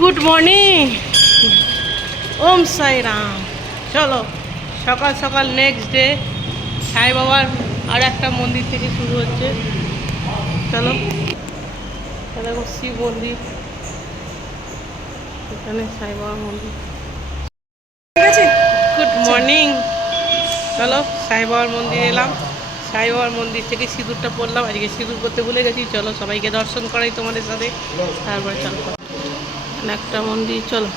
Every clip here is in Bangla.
গুড মর্নিং, ওম সাই রাম। চলো সকাল সকাল নেক্সট ডে সাই বাবার আর একটা মন্দির থেকে শুরু হচ্ছে। চলো দেখো শিব মন্দির, এখানে সাই বাবার মন্দির। Good morning. চলো সাই বাবার মন্দির এলাম, সাই বাবার মন্দির থেকে সিঁদুরটা পড়লাম। আজকে সিঁদুর করতে ভুলে গেছি। চলো সবাইকে দর্শন করাই তোমাদের সাথে, তারপরে চলো একটা মন্দির। চলো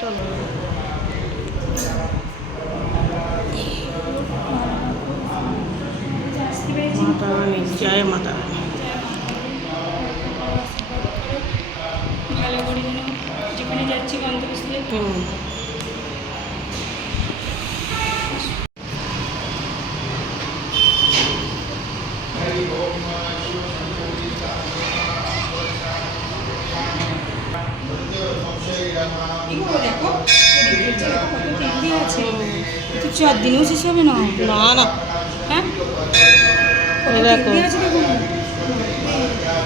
চলো মাতা রানী, জয় মাতা রানী। ভালো করে যেন যেখানে যাচ্ছি গন্তব্যস্থলে দেখো কত তিনটে আছে, তো 4 দিনেও শেষ হবে না। না না, হ্যাঁ দেখো আছে দেখো,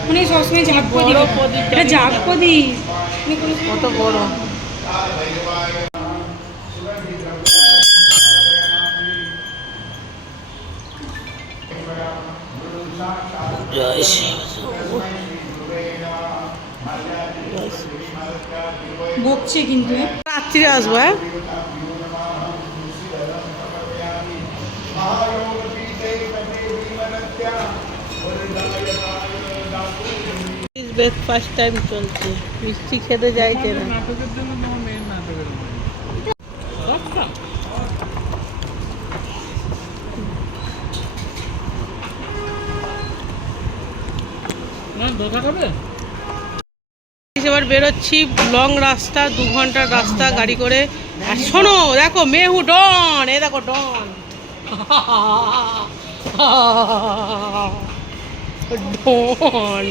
মানে সবসময় জাগ বড় প্রদীপ, প্রদীপ, এটা জাগ প্রদীপ কত বড়। জয় শিব। বকছে কিন্তু রাত্রিরে আসবো। হ্যাঁ ব্রেকফাস্ট টাইম চলছে, মিষ্টি খেতে চাইছে না। এবার বেরোচ্ছি, লং রাস্তা, 2 ঘন্টার রাস্তা গাড়ি করে। আর শোনো দেখো মেহু ডন, এ দেখো ডন ডন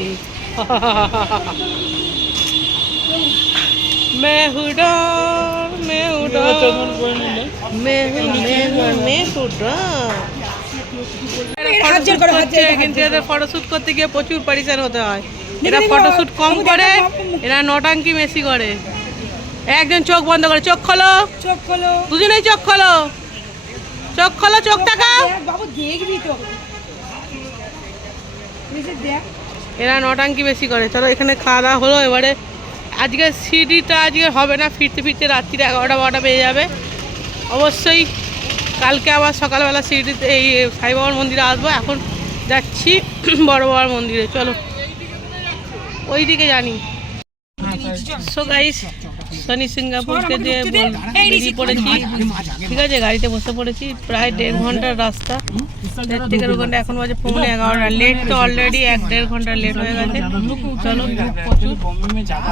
মেহু ডন, মেহু ডন, মেহু মেহু মেহু ডন। কিন্তু এদের ফটোশ্যুট করতে গিয়ে প্রচুর পরিশ্রম হতে হয়। এরা ফটোশ্যুট কম করে, এরা নটাঙ্কি বেশি করে। একজন চোখ বন্ধ করে, চোখ খোলো, চোখ খোলো, দুজনেই চোখ খোলো, চোখ খোলো, চোখ তাকাও। বাবু দেখবি তো, এরা নটাঙ্কি বেশি করে। চলো এখানে খাওয়া দাওয়া হলো। এবারে আজকে সিঁড়িটা আজকে হবে না, ফিরতে ফিরতে রাত্রিরে 11টা 12টা বেজে যাবে। অবশ্যই কালকে আবার সকালবেলা সিঁড়িতে এই সাই বাবার মন্দিরে আসবো। এখন যাচ্ছি বড় বাবার মন্দিরে। চলো ওই দিকে জানি। সো গাইস, শনি সিঙ্গাপুরকে যে বেরিয়ে পড়েছি, ঠিক আছে, গাড়িতে বসে পড়েছি। প্রায় 1.5 ঘন্টার রাস্তা, 1.5 থেকে 2 ঘন্টা। এখন বাজে 11:45। লেট তো অলরেডি 1-1.5 ঘন্টা লেট হয়ে গেছে। চলো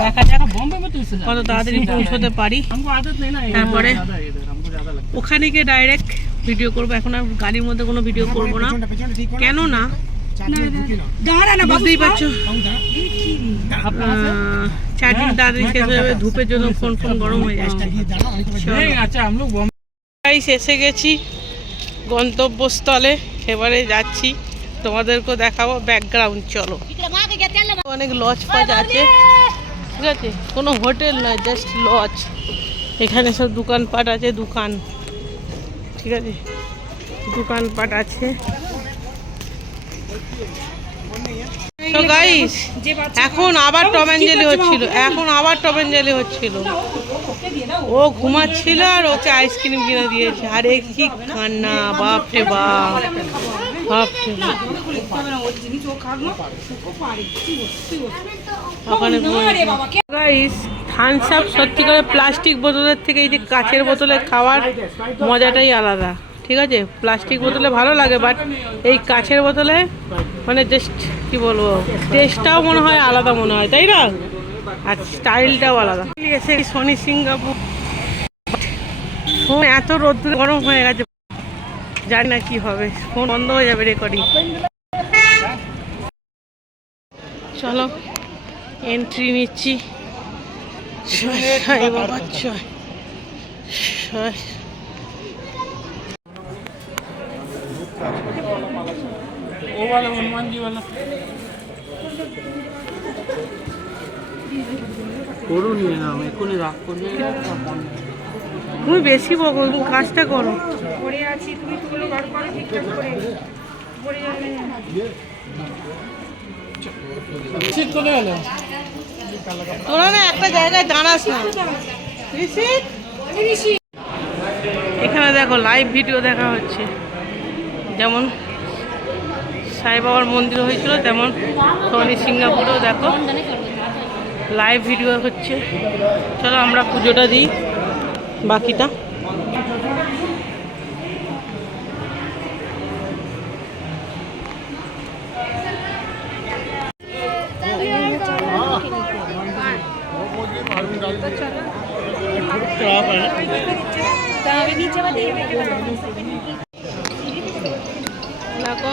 দেখা যাক কত তাড়াতাড়ি পৌঁছতে পারি, তারপরে ওখানে গিয়ে ডাইরেক্ট ভিডিও করবো। এখন আর গাড়ির মধ্যে কোনো ভিডিও করবো না, কেন না বুঝতেই পারছো, চার্জিং তাড়াতাড়ি শেষ হয়ে যাবে। ধূপের জন্য ফোন গরম হয়ে যাচ্ছে। এসে গেছি গন্তব্যস্থলে, এবারে যাচ্ছি, তোমাদেরকেও দেখাবো ব্যাকগ্রাউন্ড। চলো, অনেক লজ ফজ আছে, ঠিক আছে, কোনো হোটেল নয়, জাস্ট লজ। এখানে সব দোকানপাট আছে, দোকান, ঠিক আছে, দোকানপাট আছে। তো গাইস, এখন আবার টম অ্যান্ড জেরি হচ্ছিল, ও ঘুমাচ্ছিল আর ওকে আইসক্রিম কিনে দিয়েছে। আরে কি কান্না, বাপরে বাপ, বাপরে বাপ। গাইস, থামস আপ সত্যি করে প্লাস্টিক বোতলের থেকে এই যে কাচের বোতলে খাওয়ার মজাটাই আলাদা, ঠিক আছে। প্লাস্টিক বোতলে ভালো লাগে, বাট এই কাচের বোতলে মানে জাস্ট কি বলবো, টেস্টটাও মনে হয় আলাদা মনে হয়, তাই না, আর স্টাইলটাও আলাদা। এসে শনি সিঙ্গাপুর, ফোন এত রোদ্দুরে গরম হয়ে গেছে, জানি না কি হবে, ফোন বন্ধ হয়ে যাবে রেকর্ডিং। চলো এন্ট্রি নিচ্ছি সাই বাবা জয়। वो वाला हनुमान जी वाला করুন না এখনই রাগ করবে তুমি বেশি বকো, তুমি কাজটা করো। পড়ে আছি, তুমি তুলো বার করো ঠিকঠাক করে। পড়ে যাবে ঠিক করে গেল তোরা না একটা জায়গায় দাঁড়াস না। এখানে দেখো লাইভ ভিডিও দেখা হচ্ছে, যেমন সাই বাবার মন্দির হয়েছিল তেমন শনি সিঙ্গাপুরেও দেখো লাইভ ভিডিও হচ্ছে। চলো আমরা পুজোটা দিই, বাকিটা দেখো।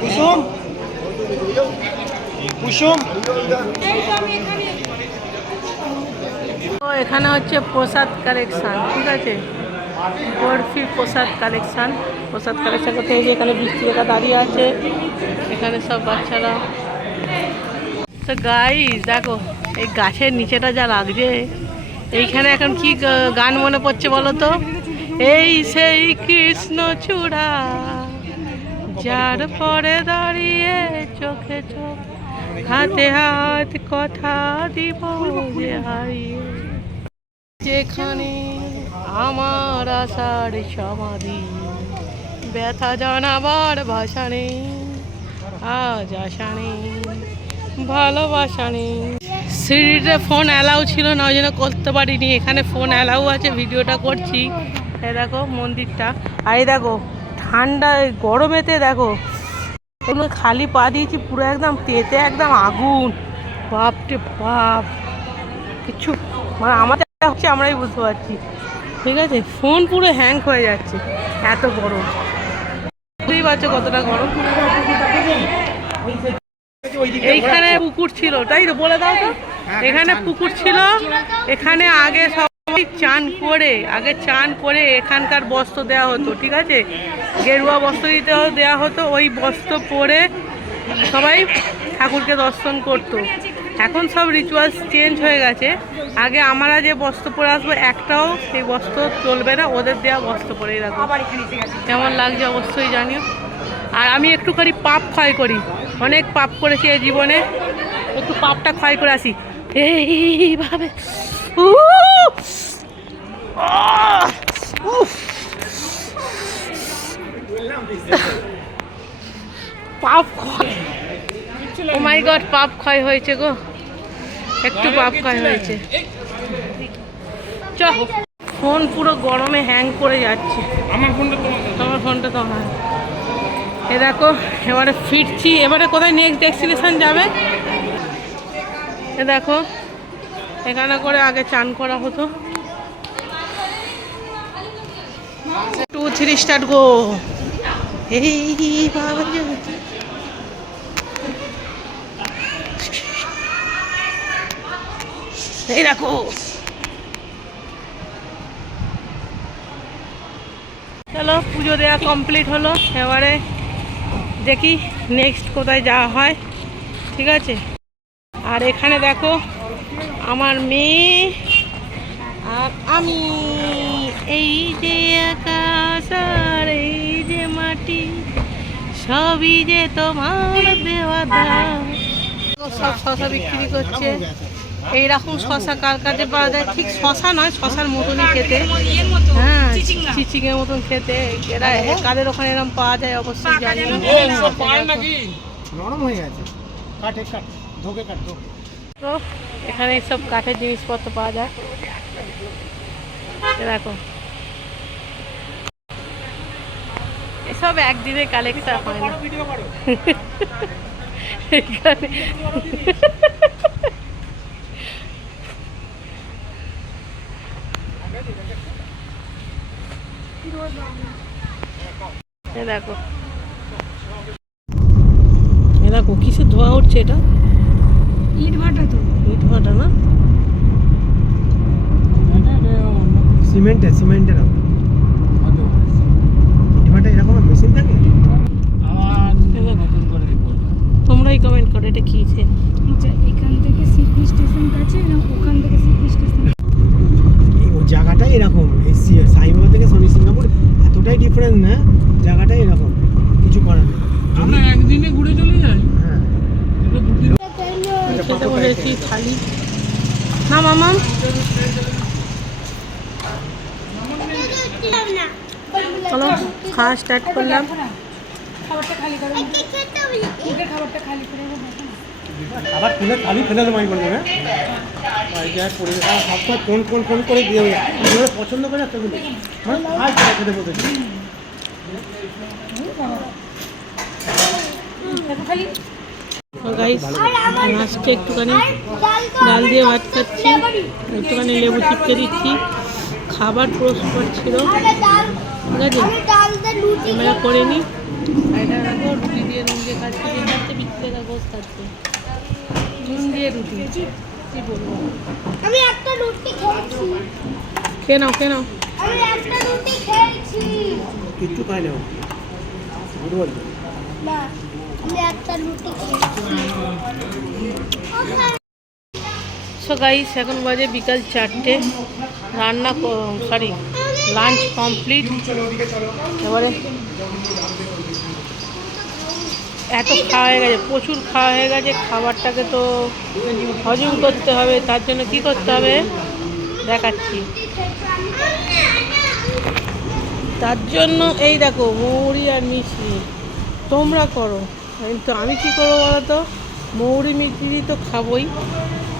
কুসুম কুসুম তো এখানে হচ্ছে প্রসাদ কালেকশান, ঠিক আছে, বরফি প্রসাদ কালেকশান। প্রসাদ কালেকশান করতে এই যে এখানে বৃষ্টি একা দাঁড়িয়ে আছে, এখানে সব বাচ্চারা। তো গাইস দেখো এই গাছের নিচেটা যা লাগছে, এইখানে এখন কি গান মনে পড়ছে বলো তো? এই সেই কৃষ্ণ চূড়া যার পরে দাঁড়িয়ে চোখে চোখ হাতে হাত কথা দিব যে হারিয়ে, যেখানে আমার আশার সমাধি, ব্যথা জানাবার ভাষা নেই, আজ আশা নেই, ভালোবাসা নেই। সিঁড়িতে ফোন অ্যালাউ ছিল না, ওই জন্য করতে পারিনি। এখানে ফোন অ্যালাউ আছে, ভিডিওটা করছি। এই দেখো মন্দিরটা, আর এই দেখো ঠান্ডা গরমেতে দেখো এগুলো খালি পা দিয়েছি, পুরো একদম তেতে একদম আগুন, বাপরে বাপ। কিছু মানে আমাদের হচ্ছে আমরাই বুঝতে পারছি, ঠিক আছে। ফোন পুরো হ্যাং হয়ে যাচ্ছে, এত গরম, বুঝতেই পারছো কতটা গরম। এইখানে পুকুর ছিল, তাই তো বলে দাও তো। এখানে পুকুর ছিল, এখানে আগে সবাই চান করে এখানকার বস্ত্র দেওয়া হতো, ঠিক আছে, গেরুয়া বস্ত্র দেওয়া হতো। ওই বস্ত্র পরে সবাই ঠাকুরকে দর্শন করতো। এখন সব রিচুয়ালস চেঞ্জ হয়ে গেছে। আগে আমরা যে বস্ত্র পরে আসবো একটাও সেই বস্ত্র চলবে না, ওদের দেওয়া বস্ত্র পরেই রাখবো। কেমন লাগছে অবশ্যই জানিও। আর আমি একটুখানি পাপ ক্ষয় করি, অনেক পাপ করেছি এই জীবনে, একটু পাপটা ক্ষয় করে আসি এইভাবে। পাপ ক্ষয়, ও মাই গড, পাপ ক্ষয় হয়েছে গো, একটু পাপ ক্ষয় হয়েছে। চল, ফোন পুরো গরমে হ্যাং করে যাচ্ছে। আমার ফোনটা তোমার ফোনটা তো আমার। এ দেখো এবারে ফিরছি, এবারে কোথায় নেক্সট ডেস্টিনেশন যাবে। এ দেখো এখানে করে আগে চান করা হতো। 2 3 স্টার্ট গো। এই বাবা, এই দেখো চলো পুজো দেওয়া কমপ্লিট হলো। এবারে দেখি নেক্সট কোথায় যাওয়া হয়, ঠিক আছে। আর এখানে দেখো আমার মেয়ে আর আমি, এই যে আকাশ আর এই যে মাটি, সবই যে তোমার দেওয়া দান। সব শশা বিক্রি করছে, এইরকম শশা কার কাছে পাওয়া যায়, ঠিক শশা নয়, শশার মতনই খেতে, হ্যাঁ চিচিংয়ের মতন খেতে। এরা কাদের ওখানে এরকম পাওয়া যায় অবশ্যই জানি না। নরম হয়ে গেছে, কাটে কাট ধোকে কাট। তো এখানে সব কাঠের জিনিসপত্র পাওয়া যায়। দেখো এসব একদিনে কালেকশন হয় না। এখানে দেখো, দেখো কিসের ধোয়া উঠছে এটা। ইট ভাটা তো। ইট ভাটা না? সিমেন্টের ইটভাটা এরকম মেশিন থাকে। তোমরাই কমেন্ট করো এটা কি আছে। আচ্ছা, এখান থেকে সিপি স্টেশন আছে না ওখান থেকে সিপি স্টেশন? ওই জায়গাটাই এরকম, এই সাইবাবা থেকে শনি সিঙ্গাপুর এতটাই ডিফারেন্স না, জায়গাটাই এরকম, কিছু করার নেই। আমরা একদিনে ঘুরে চলে যাই। হ্যাঁ খেতে বসেছি খালি না মামা। চলো খাওয়া স্টার্ট করলাম। খাবারটা খালি করো, মুখের খাবারটা খালি করে আবার তুলে খালি ফেলে মাই করে দেবে। সবসময় ফোন করে দিয়ে দেবে, পছন্দ করে একটা গুলো মানে খাই খেতে বলতেছি। খালি গাইস লাস্টে একটুখানি ডাল দিয়ে ভাত খাচ্ছি, একটুখানি লেবু চিপকে দিচ্ছি। খাবার পুরো সুপার ছিল, ঠিক আছে ক্যামেরা করে নি। এটা দেখো রুটি দিয়ে নুন দিয়ে খাচ্ছি, বিচ্ছে গোস খাচ্ছে নুন দিয়ে রুটি। কি বলবো, আমি একটা রুটি খেয়েছি। খেয়ে নাও খেয়ে নাও। আমি একটা রুটি খেয়েছি। কিচ্ছু খাই না না, আমি একটা রুটি খেয়েছি। সো গাইস এখন বাজে বিকাল 4টে। রান্না সরি লাঞ্চ কমপ্লিট। এবারে এত খাওয়া হয়ে গেছে, প্রচুর খাওয়া হয়ে গেছে, খাবারটাকে তো হজম করতে হবে। তার জন্য কি করতে হবে দেখাচ্ছি। তার জন্য এই দেখো মৌরি আর মিষ্টি তোমরা করো, কিন্তু আমি কি করবো বলো তো, মৌরি মিষ্টি তো খাবোই,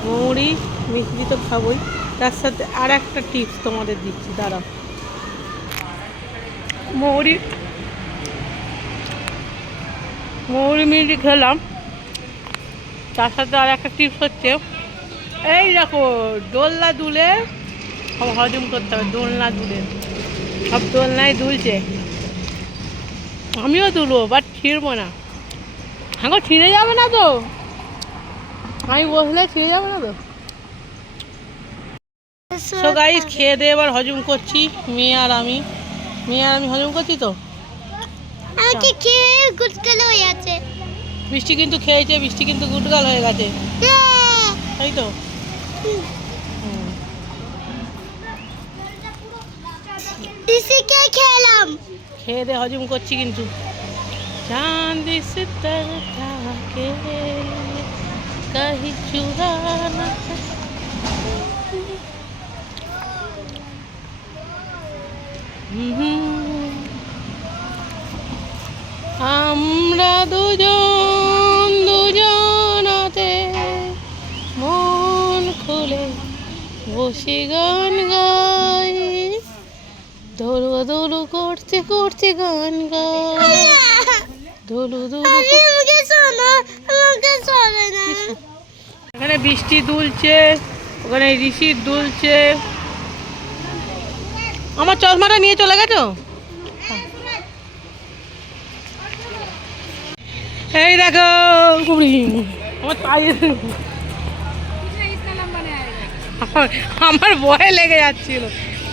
মৌরি মিষ্টি তো খাবোই, তার সাথে আর একটা টিপস তোমাদের দিচ্ছি, দাঁড়াও। মৌরি মিষ্টি খেলাম, তার সাথে আর একটা টিপস হচ্ছে এই দেখো দোলনা দুলে সব হজম করতে হবে। দোলনা দুলে সব দোলনায় দুলছে, আমিও দুলবো বাট ছিঁড়বো না। এখন ছিঁড়ে যাবে না তো, আমি বসলে ছিঁড়ে যাবে না তো। সো গাইস খেয়ে দিয়ে এবার হজম করছি, মেয়ে আর আমি হজম করছি তো। আমাকে খেয়ে গুটকাল হয়ে আছে। বৃষ্টি কিন্তু খেয়েছে, বৃষ্টি কিন্তু গুটগাল হয়ে গেছে, তাই তো। দিশিকে খেলাম। খেয়ে দিয়ে হজম করছি কিন্তু। চাঁদ সিতারা কে কহি চুরানা। আমরা দুজনাতে মন খুলে বসে গান গাই, দোলু দোলু করতে করতে গান গাই, দোলু দোলু। আমাকে শোনো, আমাকে শোনো না। এখানে বৃষ্টি দুলছে, ওখানে ঋষির দুলছে। আমার চশমাটা নিয়ে চলে গেছো। এই দেখো আমার আমার ভয় লেগে যাচ্ছিল,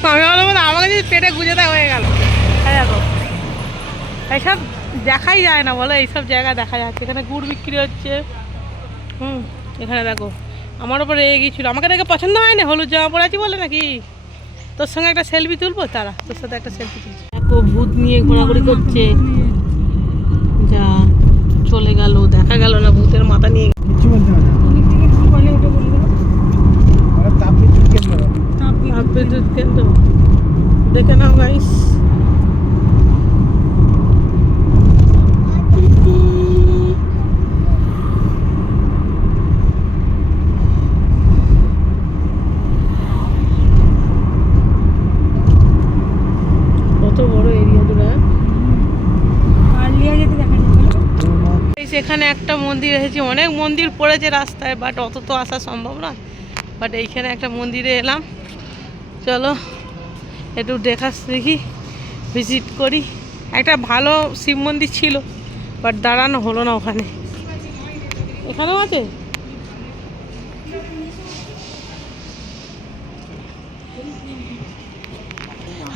আমি ভাবলাম আমাকে যদি পেটে গুঁজে দেওয়া হয়ে গেল। দেখো এইসব দেখাই যায় না বলো, এইসব জায়গা দেখা যাচ্ছে। এখানে গুড় বিক্রি হচ্ছে। এখানে দেখো আমার ওপর রেগে গিয়েছিল, আমাকে দেখে পছন্দ হয় না, হলুদ জামা পরে আছি বলে নাকি তোর সঙ্গে একটা সেলফি তুলবো, তারা তোর সাথে একটা সেলফি তুলছে। দেখো ভূত নিয়ে ঘোরাঘুরি করছে, যা চলে গেল, দেখা গেল না ভূতের মাথা নিয়ে। কিচ্ছু বলতে হবে না। তাপ বিদ্যুৎ কেন্দ্র, তাপ বিদ্যুৎ কেন্দ্র দেখে নাও গাইস। কত বড় এরিয়া জুড়ে। এখানে একটা মন্দির এসেছি, অনেক মন্দির পড়েছে রাস্তায়, বাট অত তো আসা সম্ভব না। বাট এইখানে একটা মন্দিরে এলাম, চলো একটু দেখি, ভিজিট করি। একটা ভালো শিব মন্দির ছিল, বাট দাঁড়ানো হলো না ওখানে। এখানেও আছে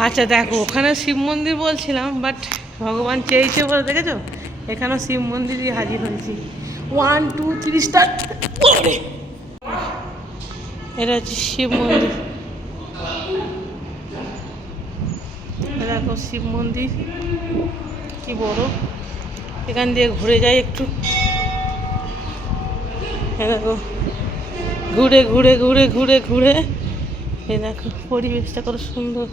আচ্ছা দেখো, ওখানে শিব মন্দির বলছিলাম, বাট ভগবান চেয়েছে বলে দেখেছো, এখানেও শিব মন্দিরই হাজির হয়েছি। 1 2 3 স্টার্ট। এটা হচ্ছে শিব মন্দির। দেখো শিব মন্দির কি বড়। এখান দিয়ে ঘুরে যাই একটু। দেখো ঘুরে ঘুরে ঘুরে ঘুরে ঘুরে, এই দেখো পরিবেশটা কত সুন্দর।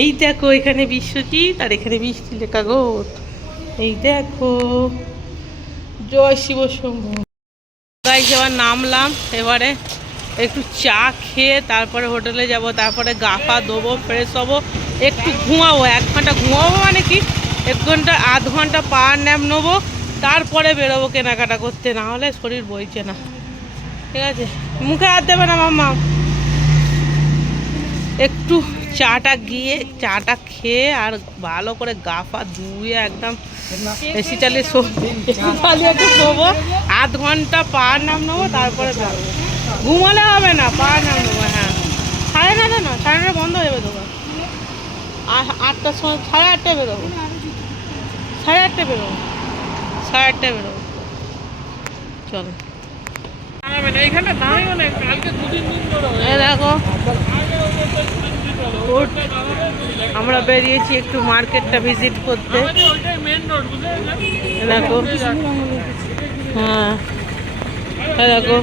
এই দেখো এখানে বিশ্বজিৎ আর এখানে বৃষ্টি লেখা গো। এই দেখো, জয় শিব শম্ভু। গাইস এবার নামলাম, এবারে একটু চা খেয়ে তারপরে হোটেলে যাব, তারপরে গা পা ধোবো, ফ্রেশ হবো, একটু ঘুমাবো। 1 ঘন্টা ঘুমাবো, মানে কি 1 ঘন্টা আধ ঘন্টা পাওয়ার ন্যাপ নেবো, তারপরে বেরোবো কেনাকাটা করতে, না হলে শরীর বইছে না। ঠিক আছে, মুখে হাত দেবে না মাম্মা। একটু চাটা খেয়ে আর ভালো করে গা পা ধুয়ে একদম এসি চালিয়ে একটু শোবো, আধ ঘন্টা পাওয়ার নাম নেবো, তারপরে বেরোবো। ঘুমালে হবে না, পাওয়ার নাম নেবো। হ্যাঁ, 9:30 না, 9:30 বন্ধ হয়ে যাবে দোকান। 8টার সময়, 8:30টায় বেরোবো, 8:30টায় বেরোবো, 8:30টায় বেরোবো। চলো এইখানে দাঁড়িয়ে না, কালকে 2 দিন ধরে এই দেখো আমরা বেরিয়েছি একটু মার্কেটটা ভিজিট করতে। ওইটাই মেন রোড, বুঝলে? এই দেখো, হ্যাঁ এই দেখো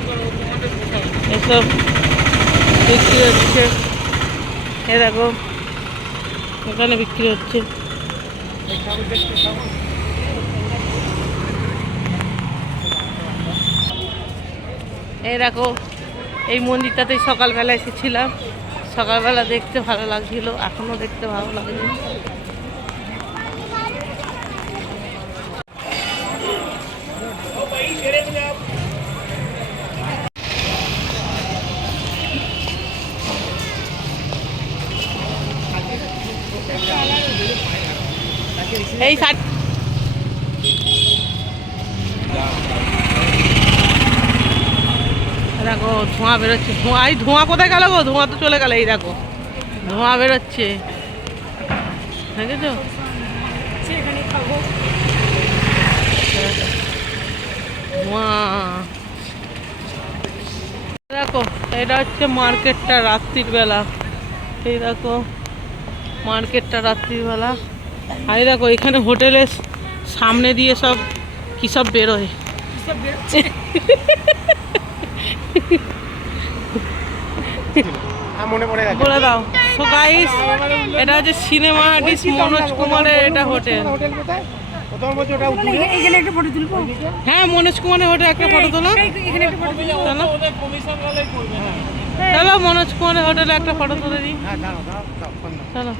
এসব বিক্রি হচ্ছে। এ দেখো এখানে বিক্রি হচ্ছে। এই দেখো এই মন্দিরটাতেই সকালবেলা এসেছিলাম, সকালবেলা দেখতে ভালো লাগছিল, এখনও দেখতে ভালো লাগছে। এই শাড়ি দেখো, ধোঁয়া বেরোচ্ছে। এই ধোঁয়া কোথায় গেল গো? ধোঁয়া তো চলে গেল। এই দেখো ধোঁয়া বেরোচ্ছে, দেখেছো? ধোঁয়া। দেখো এটা হচ্ছে মার্কেটটা রাত্রির বেলা। এই দেখো মার্কেটটা রাত্রির বেলা। আর এই দেখো এখানে হোটেলের সামনে দিয়ে সব কী সব বেরোয়, বলে দাও। সো গাইস, এটা হচ্ছে সিনেমা আর্টিস্ট মনোজ কুমারের এটা হোটেল। হ্যাঁ, মনোজ কুমারের হোটেল, একটা ফটো তোলো। চলো মনোজ কুমারের হোটেলে একটা ফটো তুলে দিই। চলো।